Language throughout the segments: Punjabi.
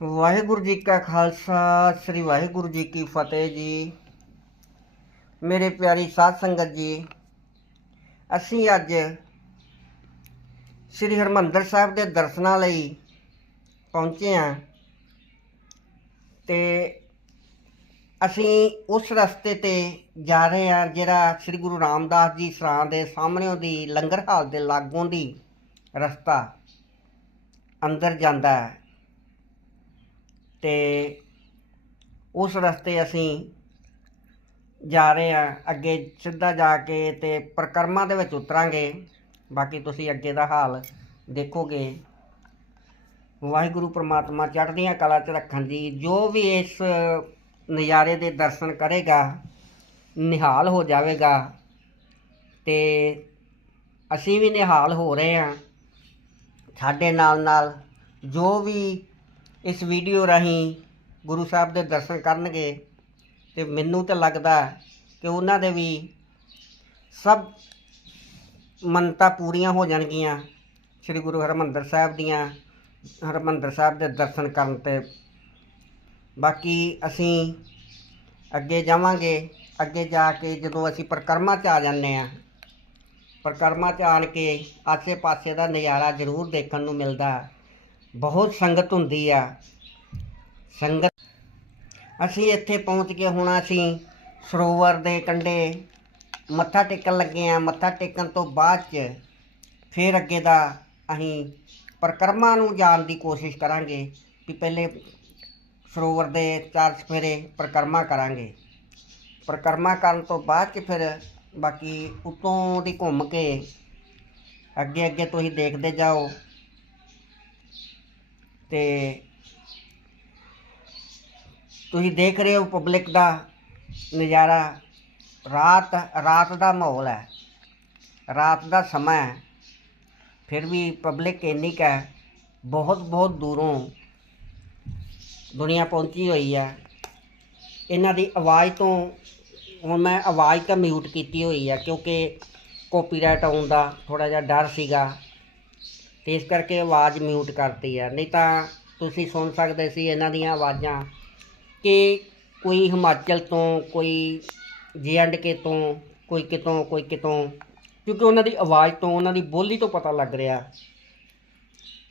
ਵਾਹਿਗੁਰੂ ਜੀ ਕਾ ਖਾਲਸਾ, ਸ੍ਰੀ ਵਾਹਿਗੁਰੂ ਜੀ ਕੀ ਫਤਿਹ ਜੀ। ਮੇਰੇ ਪਿਆਰੀ ਸਾਧ ਸੰਗਤ ਜੀ, ਅਸੀਂ ਅੱਜ ਸ੍ਰੀ ਹਰਮੰਦਰ ਸਾਹਿਬ ਦੇ ਦਰਸ਼ਨਾਂ ਲਈ ਪਹੁੰਚੇ ਹਾਂ ਤੇ ਅਸੀਂ ਉਸ ਰਸਤੇ ਤੇ ਜਾ ਰਹੇ ਹਾਂ ਜਿਹੜਾ ਸ੍ਰੀ ਗੁਰੂ ਰਾਮਦਾਸ ਜੀ ਸਰਾਂ ਦੇ ਸਾਹਮਣੇੋਂ ਦੀ ਲੰਗਰ ਹਾਲ ਦੇ ਲਾਗੋਂ ਦੀ ਰਸਤਾ ਅੰਦਰ ਜਾਂਦਾ ਹੈ। ਤੇ ਉਸ ਰਸਤੇ ਅਸੀਂ ਜਾ ਰਹੇ ਹਾਂ। ਅੱਗੇ ਸਿੱਧਾ ਜਾ ਕੇ ਤੇ ਪ੍ਰਕਰਮਾਂ ਦੇ ਵਿੱਚ ਉਤਰਾਂਗੇ। ਬਾਕੀ ਤੁਸੀਂ ਅੱਗੇ ਦਾ ਹਾਲ ਦੇਖੋਗੇ। ਵਾਹਿਗੁਰੂ ਪ੍ਰਮਾਤਮਾ ਚੜ੍ਹਦੀਆਂ ਕਲਾ 'ਚ ਰੱਖਣ ਜੀ ਜੋ ਵੀ ਇਸ ਨਜ਼ਾਰੇ ਦੇ ਦਰਸ਼ਨ ਕਰੇਗਾ, ਨਿਹਾਲ ਹੋ ਜਾਵੇਗਾ ਤੇ ਅਸੀਂ ਵੀ ਨਿਹਾਲ ਹੋ ਰਹੇ ਹਾਂ। ਸਾਡੇ ਨਾਲ ਨਾਲ ਜੋ ਵੀ ਇਸ ਵੀਡੀਓ ਰਾਹੀਂ ਗੁਰੂ ਸਾਹਿਬ ਦੇ ਦਰਸ਼ਨ ਕਰਨਗੇ ਤੇ ਮੈਨੂੰ ਤਾਂ ਲੱਗਦਾ ਕਿ ਉਹਨਾਂ ਦੇ ਵੀ ਸਭ ਮੰਨਤਾਂ ਪੂਰੀਆਂ ਹੋ ਜਾਣਗੀਆਂ, ਸ੍ਰੀ ਗੁਰੂ ਹਰਮੰਦਰ ਸਾਹਿਬ ਦੀਆਂ, ਹਰਮੰਦਰ ਸਾਹਿਬ ਦੇ ਦਰਸ਼ਨ ਕਰਨ ਤੇ। ਬਾਕੀ ਅਸੀਂ ਅੱਗੇ ਜਾਵਾਂਗੇ, ਅੱਗੇ ਜਾ ਕੇ ਜਦੋਂ ਅਸੀਂ ਪਰਿਕਰਮਾ 'ਚ ਆ ਜਾਂਦੇ ਆ ਪਰਿਕਰਮਾ 'ਚ ਆਣ ਕੇ ਆਸੇ-ਪਾਸੇ ਦਾ ਨਜ਼ਾਰਾ ਜ਼ਰੂਰ ਦੇਖਣ ਨੂੰ ਮਿਲਦਾ। ਬਹੁਤ ਸੰਗਤ ਹੁੰਦੀ ਆ। ਸੰਗਤ ਅਸੀਂ ਇੱਥੇ ਪਹੁੰਚ ਕੇ ਹੁਣ ਅਸੀਂ ਸਰੋਵਰ ਦੇ ਕੰਢੇ ਮੱਥਾ ਟੇਕਣ ਲੱਗੇ ਆ। ਮੱਥਾ ਟੇਕਣ ਤੋਂ ਬਾਅਦ 'ਚ ਫਿਰ ਅੱਗੇ ਦਾ ਅਸੀਂ ਪਰਿਕਰਮਾ ਨੂੰ ਜਾਣ ਦੀ ਕੋਸ਼ਿਸ਼ ਕਰਾਂਗੇ ਵੀ ਪਹਿਲੇ ਸਰੋਵਰ ਦੇ ਚਾਰ ਸਫੇਰੇ ਪਰਿਕਰਮਾ ਕਰਾਂਗੇ। ਪਰਿਕਰਮਾ ਕਰਨ ਤੋਂ ਬਾਅਦ 'ਚ ਫਿਰ ਬਾਕੀ ਉਤੋਂ ਦੀ ਘੁੰਮ ਕੇ ਅੱਗੇ ਅੱਗੇ ਤੁਸੀਂ ਦੇਖਦੇ ਜਾਓ। ਤੇ ਤੁਸੀਂ ਦੇਖ ਰਹੇ ਹੋ ਪਬਲਿਕ ਦਾ ਨਜ਼ਾਰਾ। ਰਾਤ ਰਾਤ ਦਾ ਮਾਹੌਲ ਹੈ। ਰਾਤ ਦਾ ਸਮਾਂ ਹੈ। ਫਿਰ ਵੀ ਪਬਲਿਕ ਇੰਨੀ ਕੁ ਬਹੁਤ ਬਹੁਤ ਦੂਰੋਂ ਦੁਨੀਆ ਪਹੁੰਚੀ ਹੋਈ ਹੈ। ਇਹਨਾਂ ਦੀ ਆਵਾਜ਼ ਤੋਂ ਹੁਣ ਮੈਂ ਆਵਾਜ਼ ਤਾਂ ਮਿਊਟ ਕੀਤੀ ਹੋਈ ਹੈ ਕਿਉਂਕਿ ਕਾਪੀਰਾਈਟ ਆਉਣ ਦਾ ਥੋੜਾ ਜਿਹਾ ਡਰ ਸੀਗਾ। ਤੇ ਇਸ ਕਰਕੇ ਆਵਾਜ਼ ਮਿਊਟ ਕਰਤੀ ਹੈ ਨਹੀਂ ਤਾਂ ਤੁਸੀਂ ਸੁਣ ਸਕਦੇ ਸੀ ਇਹਨਾਂ ਦੀਆਂ ਆਵਾਜ਼ਾਂ ਕਿ ਕੋਈ ਹਿਮਾਚਲ ਤੋਂ, ਕੋਈ ਕੇ ਤੋਂ, ਕੋਈ ਕਿਤੋਂ ਕੋਈ ਕਿਤੋਂ, ਕਿਉਂਕਿ ਉਹਨਾਂ ਦੀ ਆਵਾਜ਼ ਤੋਂ, ਉਹਨਾਂ ਦੀ ਬੋਲੀ ਤੋਂ ਪਤਾ ਲੱਗ ਰਿਹਾ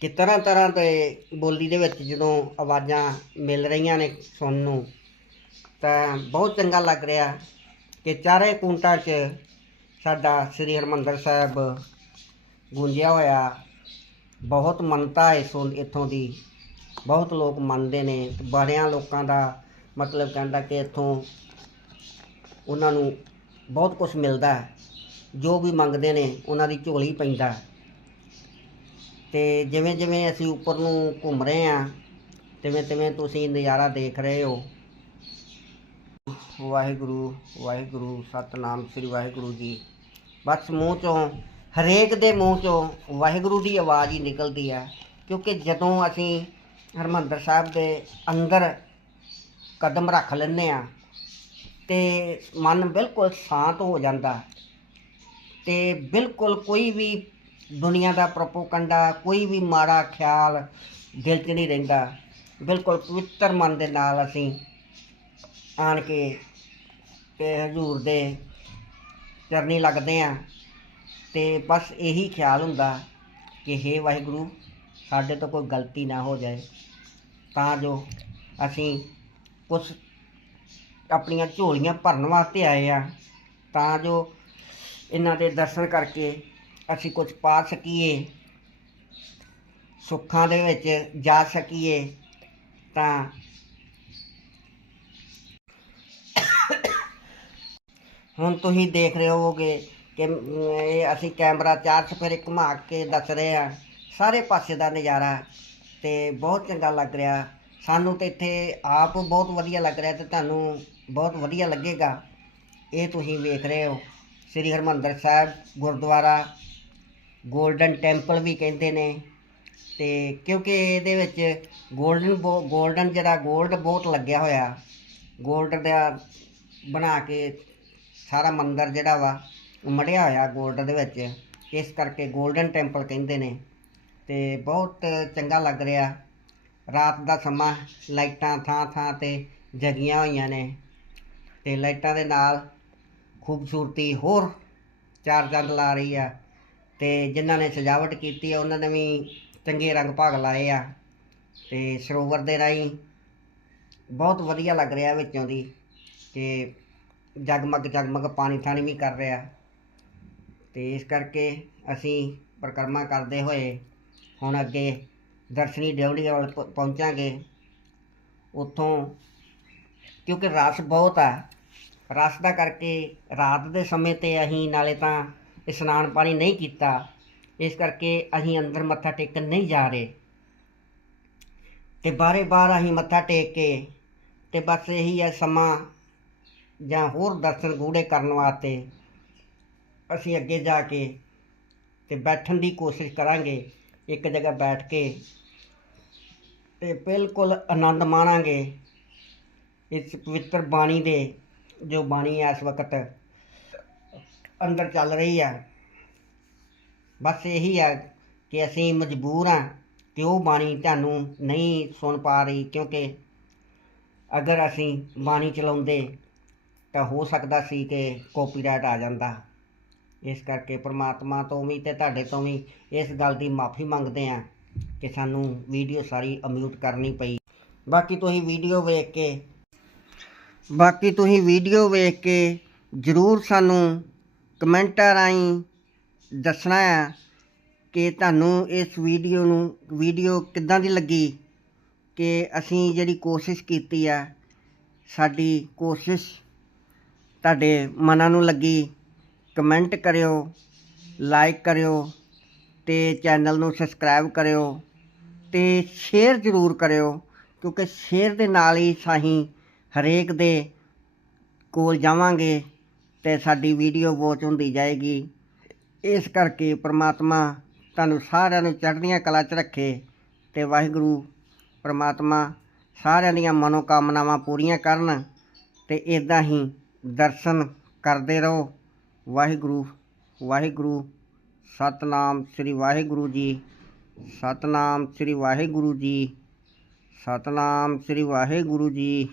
ਕਿ ਤਰ੍ਹਾਂ ਤਰ੍ਹਾਂ ਦੇ ਬੋਲੀ ਦੇ ਵਿੱਚ ਜਦੋਂ ਆਵਾਜ਼ਾਂ ਮਿਲ ਰਹੀਆਂ ਨੇ ਸੁਣਨ ਨੂੰ, ਤਾਂ ਬਹੁਤ ਚੰਗਾ ਲੱਗ ਰਿਹਾ ਕਿ ਚਾਰੇ ਕੁੰਟਾਂ 'ਚ ਸਾਡਾ ਸ੍ਰੀ ਹਰਮੰਦਰ ਸਾਹਿਬ ਗੂੰਜਿਆ ਹੋਇਆ। ਬਹੁਤ ਮੰਨਤਾ ਹੈ ਸੋ ਇੱਥੋਂ ਦੀ। ਬਹੁਤ ਲੋਕ ਮੰਨਦੇ ਨੇ। ਬੜਿਆਂ ਲੋਕਾਂ ਦਾ ਮਤਲਬ ਕਹਿੰਦਾ ਕਿ ਇੱਥੋਂ ਉਹਨਾਂ ਨੂੰ ਬਹੁਤ ਕੁਝ ਮਿਲਦਾ ਹੈ। ਜੋ ਵੀ ਮੰਗਦੇ ਨੇ, ਉਹਨਾਂ ਦੀ ਝੋਲੀ ਪੈਂਦਾ ਹੈ। ਤੇ ਜਿਵੇਂ ਜਿਵੇਂ ਅਸੀਂ ਉੱਪਰ ਨੂੰ ਘੁੰਮ ਰਹੇ ਹਾਂ, ਤਿਵੇਂ ਤਿਵੇਂ ਤੁਸੀਂ ਨਜ਼ਾਰਾ ਦੇਖ ਰਹੇ ਹੋ। ਵਾਹਿਗੁਰੂ ਵਾਹਿਗੁਰੂ, ਸਤਨਾਮ ਸ੍ਰੀ ਵਾਹਿਗੁਰੂ ਜੀ। ਬਸ ਮੂੰਹ ਚੋਂ ਹਰੇਕ ਦੇ ਮੂੰਹ ਚੋਂ ਵਾਹਿਗੁਰੂ ਦੀ ਆਵਾਜ਼ ਹੀ ਨਿਕਲਦੀ ਹੈ ਕਿਉਂਕਿ ਜਦੋਂ ਅਸੀਂ ਹਰਮੰਦਰ ਸਾਹਿਬ ਦੇ ਅੰਦਰ ਕਦਮ ਰੱਖ ਲੈਂਦੇ ਆ, ਤੇ ਮਨ ਬਿਲਕੁਲ ਸ਼ਾਂਤ ਹੋ ਜਾਂਦਾ, ਤੇ ਬਿਲਕੁਲ ਕੋਈ ਵੀ ਦੁਨੀਆ ਦਾ ਪ੍ਰਪੋਕੰਡਾ ਕੋਈ ਵੀ ਮਾੜਾ ਖਿਆਲ ਦਿਲ 'ਚ ਨਹੀਂ ਰਹਿੰਦਾ, ਬਿਲਕੁਲ ਪਵਿੱਤਰ ਮਨ ਦੇ ਨਾਲ ਅਸੀਂ ਆਣ ਕੇ ਤੇ ਹਜ਼ੂਰ ਦੇ ਚਰਨੀ ਲੱਗਦੇ ਆ। ਤੇ ਬਸ ਇਹੀ ਖਿਆਲ ਹੁੰਦਾ ਕਿ ਹੇ ਵਾਹਿਗੁਰੂ, ਸਾਡੇ ਤੋਂ ਕੋਈ ਗਲਤੀ ਨਾ ਹੋ ਜਾਏ। ਤਾਂ ਜੋ ਅਸੀਂ ਕੁਛ ਆਪਣੀਆਂ ਝੋਲੀਆਂ ਭਰਨ ਵਾਸਤੇ ਆਏ ਆ ਤਾਂ ਜੋ ਇਹਨਾਂ ਦੇ ਦਰਸ਼ਨ ਕਰਕੇ ਅਸੀਂ ਕੁਝ ਪਾ ਸਕੀਏ, ਸੁੱਖਾਂ ਦੇ ਵਿੱਚ ਜਾ ਸਕੀਏ। ਤਾਂ ਹੁਣ ਤੁਸੀਂ ਦੇਖ ਰਹੇ ਹੋਵੋਗੇ ਕਿ ਇਹ ਅਸੀਂ ਕੈਮਰਾ ਚਾਰ ਸਫੇਰੇ ਘੁਮਾ ਕੇ ਦੱਸ ਰਹੇ ਹਾਂ। ਸਾਰੇ ਪਾਸੇ ਦਾ ਨਜ਼ਾਰਾ ਤੇ ਬਹੁਤ ਚੰਗਾ ਲੱਗ ਰਿਹਾ। ਸਾਨੂੰ ਤੇ ਇੱਥੇ ਆਪ ਬਹੁਤ ਵਧੀਆ ਲੱਗ ਰਿਹਾ ਤੇ ਤੁਹਾਨੂੰ ਬਹੁਤ ਵਧੀਆ ਲੱਗੇਗਾ। ਇਹ ਤੁਸੀਂ ਵੇਖ ਰਹੇ ਹੋ। ਸ੍ਰੀ ਹਰਮੰਦਰ ਸਾਹਿਬ, ਗੁਰਦੁਆਰਾ, ਗੋਲਡਨ ਟੈਂਪਲ ਵੀ ਕਹਿੰਦੇ ਨੇ। ਤੇ ਕਿਉਂਕਿ ਇਹਦੇ ਵਿੱਚ 골ਡਨ ਗੋਲਡਨ ਜਿਹੜਾ ਗੋਲਡ ਬਹੁਤ ਲੱਗਿਆ ਹੋਇਆ। ਗੋਲਡ ਦਾ ਬਣਾ ਕੇ ਸਾਰਾ ਮੰਦਰ ਜਿਹੜਾ ਵਾ ਮੜਿਆ ਹੋਇਆ 골ਡ ਦੇ ਵਿੱਚ। ਇਸ ਕਰਕੇ 골ਡਨ ਟੈਂਪਲ ਕਹਿੰਦੇ ਨੇ। ਤੇ ਬਹੁਤ ਚੰਗਾ ਲੱਗ ਰਿਹਾ। ਰਾਤ ਦਾ ਸਮਾਂ, ਲਾਈਟਾਂ ਥਾਂ ਥਾਂ ਤੇ ਜਗੀਆਂ ਹੋਈਆਂ ਨੇ। ਤੇ ਲਾਈਟਾਂ ਦੇ ਨਾਲ ਖੂਬਸੂਰਤੀ ਹੋਰ ਚਾਰ ਚੰਦ ਲਾ ਰਹੀ ਆ। ਤੇ ਜਿਨ੍ਹਾਂ ਨੇ ਸਜਾਵਟ ਕੀਤੀ ਆ, ਉਹਨਾਂ ਨੇ ਵੀ ਚੰਗੇ ਰੰਗ ਭਾਗ ਲਾਏ ਆ। ਤੇ ਸਰੋਵਰ ਦੇ ਰਾਹੀਂ ਬਹੁਤ ਵਧੀਆ ਲੱਗ ਰਿਹਾ ਵਿੱਚੋਂ ਦੀ। ਕਿ ਜਗਮਗ ਜਗਮਗ ਪਾਣੀ ਥਾਣੀ ਵੀ ਕਰ ਰਿਹਾ। ਤੇ ਇਸ ਕਰਕੇ ਅਸੀਂ ਪਰਿਕਰਮਾ ਕਰਦੇ ਹੋਏ ਹੁਣ ਅੱਗੇ ਦਰਸ਼ਨੀ ਡਿਉੜੀ ਵੱਲ ਪਹੁੰਚਾਂਗੇ। ਉੱਥੋਂ ਕਿਉਂਕਿ ਰਸ ਬਹੁਤ ਆ। ਰਸ ਦਾ ਕਰਕੇ ਰਾਤ ਦੇ ਸਮੇਂ ਤੇ ਅਸੀਂ ਨਾਲੇ ਤਾਂ ਇਸ਼ਨਾਨ ਪਾਣੀ ਨਹੀਂ ਕੀਤਾ। ਇਸ ਕਰਕੇ ਅਸੀਂ ਅੰਦਰ ਮੱਥਾ ਟੇਕਣ ਨਹੀਂ ਜਾ ਰਹੇ। ਤੇ ਬਾਰੇ ਬਾਰ ਅਸੀਂ ਮੱਥਾ ਟੇਕ ਕੇ ਤੇ ਬਸ ਇਹੀ ਹੈ ਸਮਾਂ ਜਾਂ ਹੋਰ ਦਰਸ਼ਨ ਗੂੜੇ ਕਰਨ ਵਾਸਤੇ ਅਸੀਂ ਅੱਗੇ ਜਾ ਕੇ ਅਤੇ ਬੈਠਣ ਦੀ ਕੋਸ਼ਿਸ਼ ਕਰਾਂਗੇ, ਇੱਕ ਜਗ੍ਹਾ ਬੈਠ ਕੇ ਅਤੇ ਬਿਲਕੁਲ ਆਨੰਦ ਮਾਣਾਂਗੇ ਇਸ ਪਵਿੱਤਰ ਬਾਣੀ ਦੇ, ਜੋ ਬਾਣੀ ਹੈ ਇਸ ਵਕਤ ਅੰਦਰ ਚੱਲ ਰਹੀ ਹੈ ਬਸ ਇਹੀ ਆ ਕਿ ਅਸੀਂ ਮਜਬੂਰ ਹਾਂ ਕਿ ਉਹ ਬਾਣੀ ਤੁਹਾਨੂੰ ਨਹੀਂ ਸੁਣ ਪਾ ਰਹੀ, ਕਿਉਂਕਿ ਅਗਰ ਅਸੀਂ ਬਾਣੀ ਚਲਾਉਂਦੇ ਤਾਂ ਹੋ ਸਕਦਾ ਸੀ ਕਿ ਕਾਪੀਰਾਈਟ ਆ ਜਾਂਦਾ। ਇਸ ਕਰਕੇ ਪ੍ਰਮਾਤਮਾ ਤੋਂ ਵੀ ਤੇ ਤੁਹਾਡੇ ਤੋਂ ਵੀ ਇਸ ਗੱਲ ਦੀ ਮਾਫੀ ਮੰਗਦੇ ਹਾਂ ਕਿ ਸਾਨੂੰ ਵੀਡੀਓ ਸਾਰੀ ਅਮਿਊਟ ਕਰਨੀ ਪਈ। ਬਾਕੀ ਤੁਸੀਂ ਵੀਡੀਓ ਵੇਖ ਕੇ, ਬਾਕੀ ਤੁਸੀਂ ਵੀਡੀਓ ਵੇਖ ਕੇ ਜਰੂਰ ਸਾਨੂੰ ਕਮੈਂਟਾਂ ਰਾਹੀਂ ਦੱਸਣਾ ਆ ਕਿ ਤੁਹਾਨੂੰ ਇਸ ਵੀਡੀਓ ਨੂੰ, ਵੀਡੀਓ ਕਿੱਦਾਂ ਦੀ ਲੱਗੀ ਕਿ ਅਸੀਂ ਜਿਹੜੀ ਕੋਸ਼ਿਸ਼ ਕੀਤੀ ਆ ਸਾਡੀ ਕੋਸ਼ਿਸ਼ ਤੁਹਾਡੇ ਮਨਾਂ ਨੂੰ ਲੱਗੀ। ਕਮੈਂਟ ਕਰਿਓ, ਲਾਈਕ ਕਰਿਓ ਅਤੇ ਚੈਨਲ ਨੂੰ ਸਬਸਕ੍ਰਾਈਬ ਕਰਿਓ ਅਤੇ ਸ਼ੇਅਰ ਜ਼ਰੂਰ ਕਰਿਓ ਕਿਉਂਕਿ ਸ਼ੇਅਰ ਦੇ ਨਾਲ ਹੀ ਸਾਹੀਂ ਹਰੇਕ ਦੇ ਕੋਲ ਜਾਵਾਂਗੇ ਤੇ ਸਾਡੀ ਵੀਡੀਓ ਵਾਚ ਹੁੰਦੀ ਜਾਏਗੀ। ਇਸ ਕਰਕੇ ਪ੍ਰਮਾਤਮਾ ਤੁਹਾਨੂੰ ਸਾਰਿਆਂ ਨੂੰ ਚੜ੍ਹਦੀਆਂ ਕਲਾ 'ਚ ਰੱਖੇ ਤੇ ਵਾਹਿਗੁਰੂ ਪ੍ਰਮਾਤਮਾ ਸਾਰਿਆਂ ਦੀਆਂ ਮਨੋਕਾਮਨਾਵਾਂ ਪੂਰੀਆਂ ਕਰਨ ਤੇ ਇਦਾਂ ਹੀ ਦਰਸ਼ਨ ਕਰਦੇ ਰਹੋ। ਵਾਹਿਗੁਰੂ ਵਾਹਿਗੁਰੂ ਸਤਨਾਮ ਸ੍ਰੀ ਵਾਹਿਗੁਰੂ ਜੀ ਸਤਨਾਮ ਸ੍ਰੀ ਵਾਹਿਗੁਰੂ ਜੀ ਸਤਨਾਮ ਸ੍ਰੀ ਵਾਹਿਗੁਰੂ ਜੀ।